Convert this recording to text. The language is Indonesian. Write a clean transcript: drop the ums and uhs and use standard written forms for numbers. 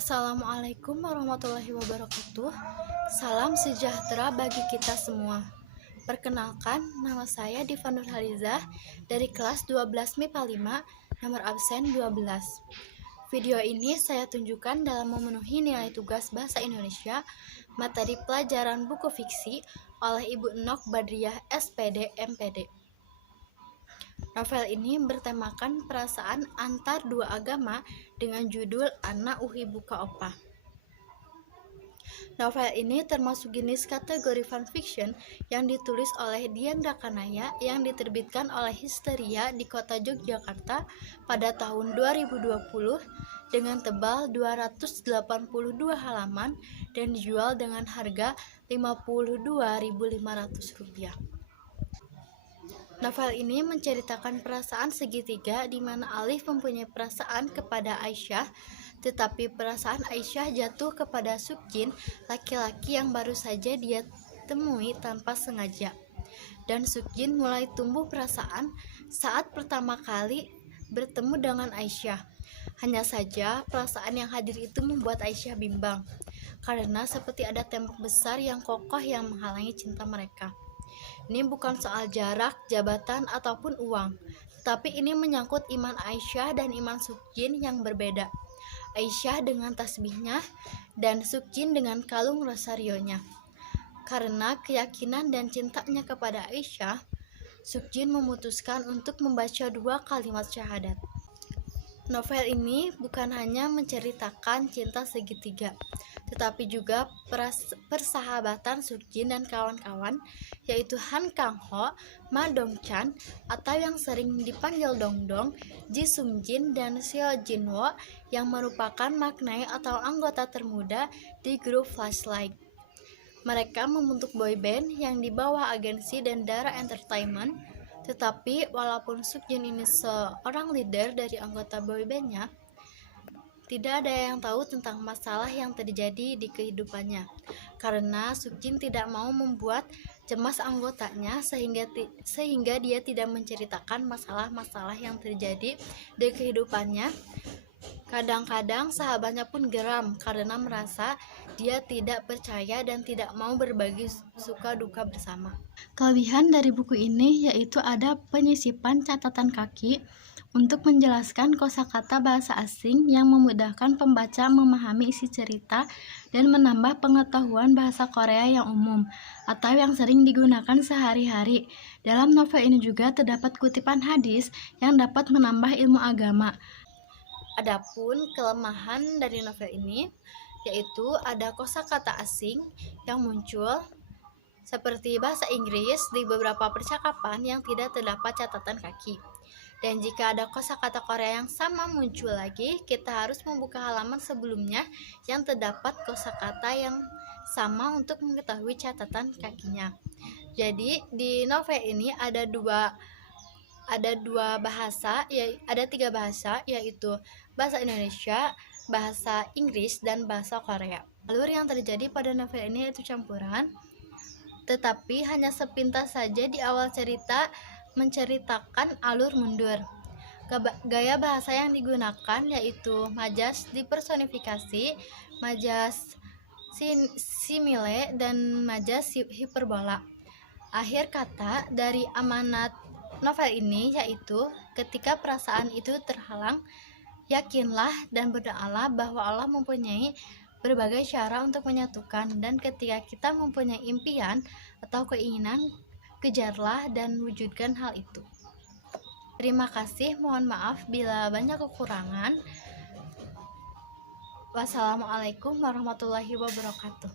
Assalamualaikum warahmatullahi wabarakatuh. Salam sejahtera bagi kita semua. Perkenalkan, nama saya Diva Nurhalizah dari kelas 12 MIPA 5, nomor absen 12. Video ini saya tunjukkan dalam memenuhi nilai tugas Bahasa Indonesia materi pelajaran buku fiksi oleh Ibu Nok Badriah SPD MPD. Novel ini bertemakan perasaan antar dua agama dengan judul Ana Uhibuka Opa. Novel ini termasuk jenis kategori fanfiction yang ditulis oleh Diandra Kanaya yang diterbitkan oleh Histeria di kota Yogyakarta pada tahun 2020 dengan tebal 282 halaman dan dijual dengan harga Rp52.500. Novel ini menceritakan perasaan segitiga di mana Alif mempunyai perasaan kepada Aisyah, tetapi perasaan Aisyah jatuh kepada Sukjin, laki-laki yang baru saja dia temui tanpa sengaja. Dan Sukjin mulai tumbuh perasaan saat pertama kali bertemu dengan Aisyah. Hanya saja perasaan yang hadir itu membuat Aisyah bimbang, karena seperti ada tembok besar yang kokoh yang menghalangi cinta mereka. Ini bukan soal jarak, jabatan, ataupun uang, tetapi ini menyangkut iman Aisyah dan iman Sukjin yang berbeda. Aisyah dengan tasbihnya dan Sukjin dengan kalung rosarionya. Karena keyakinan dan cintanya kepada Aisyah, Sukjin memutuskan untuk membaca 2 kalimat syahadat. Novel ini bukan hanya menceritakan cinta segitiga, tetapi juga persahabatan Sukjin dan kawan-kawan, yaitu Han Kang Ho, Ma Dong Chan, atau yang sering dipanggil Dong Dong, Ji Sung Jin, dan Seo Jin Wo, yang merupakan maknae atau anggota termuda di grup Flashlight. Mereka membentuk boyband yang di bawah agensi Dendara Entertainment. Tetapi walaupun Sukjin ini seorang leader dari anggota boybandnya, tidak ada yang tahu tentang masalah yang terjadi di kehidupannya, karena Sukjin tidak mau membuat cemas anggotanya sehingga dia tidak menceritakan masalah-masalah yang terjadi di kehidupannya. Kadang-kadang sahabatnya pun geram karena merasa dia tidak percaya dan tidak mau berbagi suka duka bersama. Kelebihan dari buku ini yaitu ada penyisipan catatan kaki untuk menjelaskan kosakata bahasa asing yang memudahkan pembaca memahami isi cerita dan menambah pengetahuan bahasa Korea yang umum atau yang sering digunakan sehari-hari. Dalam novel ini juga terdapat kutipan hadis yang dapat menambah ilmu agama. Adapun kelemahan dari novel ini yaitu ada kosakata asing yang muncul seperti bahasa Inggris di beberapa percakapan yang tidak terdapat catatan kaki. Dan jika ada kosakata Korea yang sama muncul lagi, kita harus membuka halaman sebelumnya yang terdapat kosakata yang sama untuk mengetahui catatan kakinya. Jadi di novel ini ada tiga bahasa, yaitu bahasa Indonesia, bahasa Inggris, dan bahasa Korea. Alur yang terjadi pada novel ini yaitu campuran, tetapi hanya sepintas saja di awal cerita menceritakan alur mundur. Gaya bahasa yang digunakan yaitu majas dipersonifikasi, majas simile, dan majas hiperbola. Akhir kata dari amanat novel ini yaitu ketika perasaan itu terhalang, yakinlah dan berdoalah bahwa Allah mempunyai berbagai cara untuk menyatukan, dan ketika kita mempunyai impian atau keinginan, kejarlah dan wujudkan hal itu. Terima kasih, mohon maaf bila banyak kekurangan. Wassalamualaikum warahmatullahi wabarakatuh.